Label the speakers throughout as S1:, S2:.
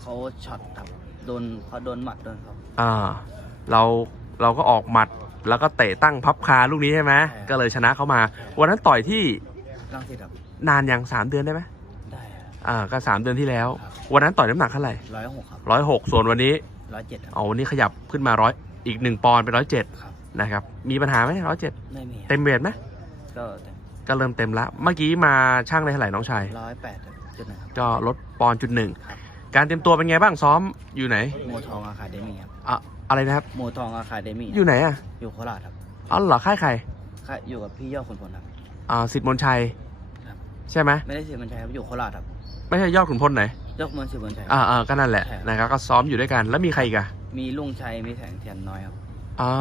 S1: เขาช็อตครับโดนเขาโดนหมัดโดนครับ
S2: อ่า เราเราก็ออกหมัดแล้วก็เตะตั้งพับคาลูกนี้ใช่ไหม
S1: ใช่
S2: ก็เลยชนะเขามา วันนั้นต่อยที่
S1: ร่างสิตครับ
S2: นานยังสามเดือนได้ไหม
S1: ได้ครับ
S2: อ่าก็สามเดือนที่แล้ว
S1: ครับ
S2: วันนั้นต่อยน้ำหนักเท่าไหร่
S1: ร้อยหกครับ
S2: ร้อยหกส่วนวันนี้
S1: ร้อยเจ็ดครับ
S2: เอาวันนี้ขยับขึ้นมาร้อยอีกหนึ่งปอนด์เป็นร้อยเจ็ด
S1: ครับ
S2: นะครับมีปัญหาไหมร้อยเจ็ด
S1: ไม่มี
S2: เต็มเวทไหม
S1: ก็
S2: ก็เริ่มเต็มละเมื่อกี้มาช่างได้เท่าไหร่น้องชาย
S1: ร้อยแปดจุดหนึ่งครับ
S2: ก็ลดปอนด์จุดหนึ่ง
S1: ครับ
S2: การเตรียมตัวเป็นไงบ้างซ้อมอยู่ไหน
S1: โมทองอาคาเดมี่ครับ
S2: อะอะไรนะครับ
S1: โมทองอาคาเดมี่
S2: อยู่ไหนอะ
S1: อยู่โคราชครับ
S2: อ๋อเหรอค่ายใคร
S1: ค่ะอยู่กับพี่ยอดขุนพลครับ
S2: อ่าสิทธิ์มนชัย
S1: ครับ
S2: ใช่ไหม
S1: ไม่ได้เสียมันชัยครับอยู่โคราชครับ
S2: ไม่ใช่ยอดขุนพลไหน
S1: ยกเมืองสิบมันชัย
S2: อ่าอ่าก็นั่นแหละ
S1: ใช่ครับ
S2: นะครับก็ซ้อมอยู่ด้วยกันแล้วมีใครอีกอะ
S1: มีลุงชัยมีแสงเทียนน้อยครับ
S2: อ๋อ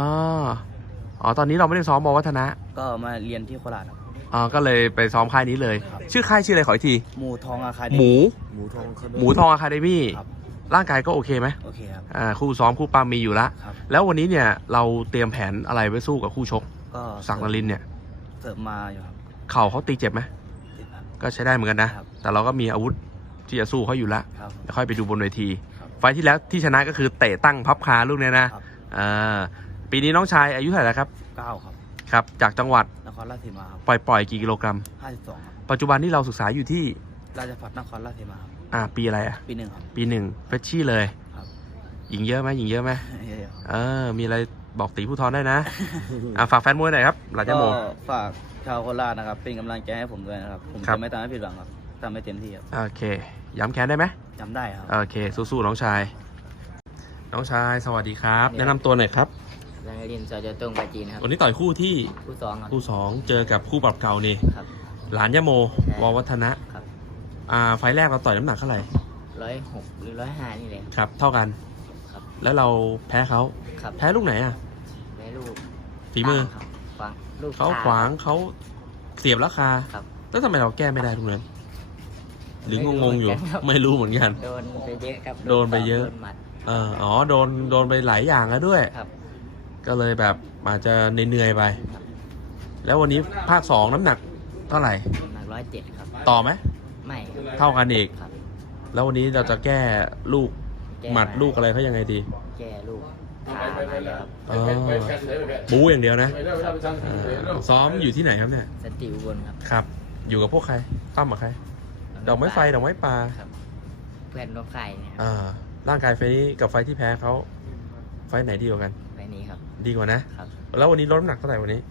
S2: อ๋อตอนนี้เราไม่ได้ซ้อมมอวัฒนะ
S1: ก็มาเรียนที่โคราชครับ
S2: อ๋อก็เลยไปซ้อมค่ายนี้เลย
S1: ครับ
S2: ชื่อค่ายชื่ออะไรขออีกที
S1: หมูทองอาคาเด
S2: หมู
S1: มี่
S3: หมูทองครับ
S2: หมูทองอะคาเดมี่
S1: ครับ
S2: ร่างกายก็โอเคไหม
S1: โอเคครับ
S2: อ่าคู่ซ้อมคู่ปามมีอยู่ละ
S1: ครับ
S2: แล้ววันนี้เนี่ยเราเตรียมแผนอะไรไว้สู้กับคู่ชก
S1: ก็
S2: ศักดิ์นรินทร์เนี่ย
S1: เสริมมาอยู่ครับ
S2: เข่าเขาตีเจ็บไหม
S1: ติดครับ
S2: ก็ใช้ได้เหมือนกันนะ
S1: ครับ
S2: แต่เราก็มีอาวุธที่จะสู้เขาอยู่ละ
S1: ครับ
S2: เดี๋ยวค่อยไปดูบนเวที
S1: ครับ
S2: ไฟล์ที่แล้วที่ชนะก็คือเตะตั้งพับคาลูกเนี่ยนะ
S1: ครับ
S2: อ่าปีนี้น้องชายอายุเท่าไหร่แล้วครับ
S1: เก้าครับ
S2: ครับ จากจังหวัด
S1: นครราชสีมาครับ
S2: ปล่อยปล่อยกี่กิโลกรัม
S1: ห้าสิบสองครับ
S2: ปัจจุบันที่เราศึกษาอยู่ที่
S1: ราชพัฒนครราชสีมาครับ
S2: อ่าปีอะไรอะ
S1: ปีหนึ่งครับ
S2: ปีหนึ่งเฟรชชี่เลย
S1: ครับ
S2: หญิงเยอะไหมหญิงเยอะไหม
S1: เยอะๆครับ
S2: เออ มีอะไรบอกตีผู้ทอนได้นะ อ่าฝากแฟนมวยหน่อยครับหลาจโม
S1: ก็ฝากชาวโคราชนะครับ เป็นกำลังใจให้ผมด้วยนะครับ ผม
S2: ครับ
S1: จะไม่ทำให้ผิดหวังครับทำให้เต็มที่ครับ
S2: โอเค ย้ำแค้นได้ไหม
S1: จำได้ครับ
S2: โอเค สู้ๆน้องชาย น้องชายสวัสดีครับ แนะนำตัวหน่อยครับ
S4: แรง ลินซอยเจอตรงปาจีนครับ
S2: วันนี้ต่อยคู่ที่
S4: คู่สองครับ
S2: คู่สองเจอกับคู่ปรับเก่านี่
S4: ครับ
S2: หลานยะโม
S4: ใช่
S2: ววัฒนะ
S4: ครับ
S2: อ่าไฟล์แรกเราต่อยน้ำหนักเท่าไหร่
S4: ร้อยหกหรือร้อยห้านี่เลย
S2: ครับ เท่ากัน
S4: ครับ
S2: แล้วเราแพ้เขา
S4: ครับ
S2: แพ้ลูกไหนอะ
S4: ในลูก
S2: ฝีมือ
S4: ครับขวางลูก
S2: เขา
S4: ต
S2: ขวางเขาเสียบราคา
S4: ครับ
S2: แล้วทำไมเราแก้ไม่ได้ตรงนั้นหรืองงๆอยู่
S4: ไม่รู้เหมือนกันครับ
S2: ไม่รู้เหมือนกัน
S4: โดนไปเยอะครับ
S2: โดนไปเยอะ
S4: โดนหมัด
S2: เอออ๋อโดนโดนไปหลายอย่างแล้วด้วย
S4: ครับ
S2: ก็เลยแบบอาจจะเหนื่อยๆไป
S4: ครับ
S2: แล้ววันนี้ภาคสองน้ำหนักเท่าไหร่
S4: น้ำหนักร้อยเจ็ดครับ
S2: ต่อไหม
S4: ไม่ครับ
S2: เท่ากันอีก
S4: ครับ
S2: แล้ววันนี้เราจะแก้ลูก
S4: แก้
S2: หมัดลูกอะไรเขายังไงดี
S4: แก้ลูกขามาเลยครับ
S2: อ๋อบู๊อย่างเดียวนะเออซ้อมอยู่ที่ไหนครับเนี่ย
S4: สติอุบลครับ
S2: ครับ อยู่กับพวกใครตั้มกับใคร ดอกไม้ไฟดอกไม้ปลา
S4: ครับ เพื่อนร่วมค่ายเนี่ยครับ
S2: อ่าร่างกายไฟนี้กับไฟที่แพ้เขาไฟไหนดีกว่ากัน
S4: ไป นี้ครับ
S2: ดีกว่านะ
S4: ครับ
S2: แล้ววันนี้ลดน้ำหนักเท่าไหร่วันนี้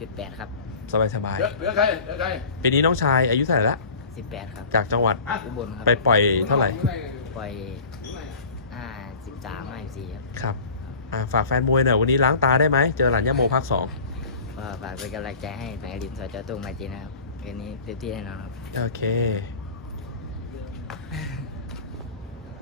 S4: จุดแปดครับ
S2: สบายสบาย
S3: เหลือเหลือใครเหลือใคร
S2: ๆปีนี้น้องชายอายุเท่าไหร่ละ
S4: สิบแปดครับ
S2: จากจังหวัด
S4: อุบลครับ
S2: ไปปล่อยเท่าไหร่
S4: ปล่อยห้าสิบสามห้าสิบสี่ครับ
S2: ครับอ่าฝากแฟนมวยหน่อยวันนี้ล้างตาได้ไหม เจอหลานย่าโมภาคสอง
S4: ก็ฝากเป็นกำลังใจให้แสงดินสอยเจ้าตุ้งมาจีนะครับคืนนี้เต็มที่แน่นอนครับ
S2: โอเค